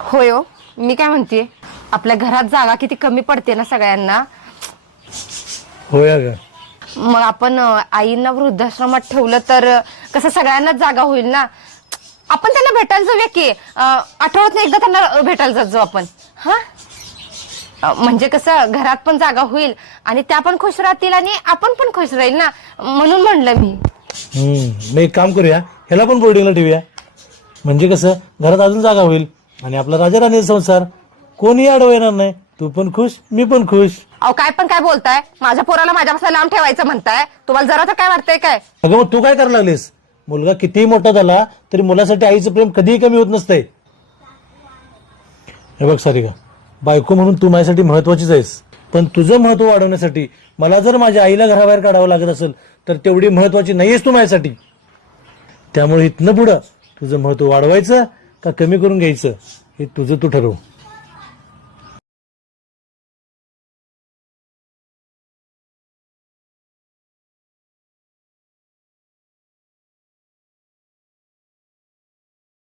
होय हो, मी काय म्हणते, आपल्या घरात जागा किती कमी पडते ना सगळ्यांना. होय अगं. मग आपण आईंना वृद्धाश्रमात ठेवलं तर कसं सगळ्यांनाच जागा होईल ना. आपण त्यांना भेटायला जाऊया की आठवड्यातून एकदा त्यांना भेटायला जात जाऊ आपण. हा म्हणजे कसं घरात पण जागा होईल आणि त्या पण खुश राहतील आणि आपण पण खुश राहील ना, म्हणून म्हणलं मी. मग एक काम करूया, ह्याला पण बोर्डिंगला ठेवूया. म्हणजे कसं घरात अजून जागा होईल आणि आपला राजा राणी संसार कोणी अडवं येणार नाही. तू पण खुश, मी पण खुश. अहो काय पण काय बोलताय, माझ्या पोराला माझ्यापासून लांब ठेवायचं म्हणताय. तुम्हाला जरा तर काय वाटतंय काय? अगं मग तू काय करायला लागलीस? मुलगा कितीही मोठा झाला तरी मुलासाठी आईचं प्रेम कधीही कमी होत नसतंय. हे बघ सारिका, बायको म्हणून तू माझ्यासाठी महत्वाचीच आहेस, पण तुझं महत्व वाढवण्यासाठी मला जर माझ्या आईला घराबाहेर काढावं लागत असेल तर तेवढी महत्वाची नाहीयेस तू माझ्यासाठी. त्यामुळे इथनं पुढं तुझं महत्व वाढवायचं का कमी करून घ्यायचं हे तुझं तू ठरव.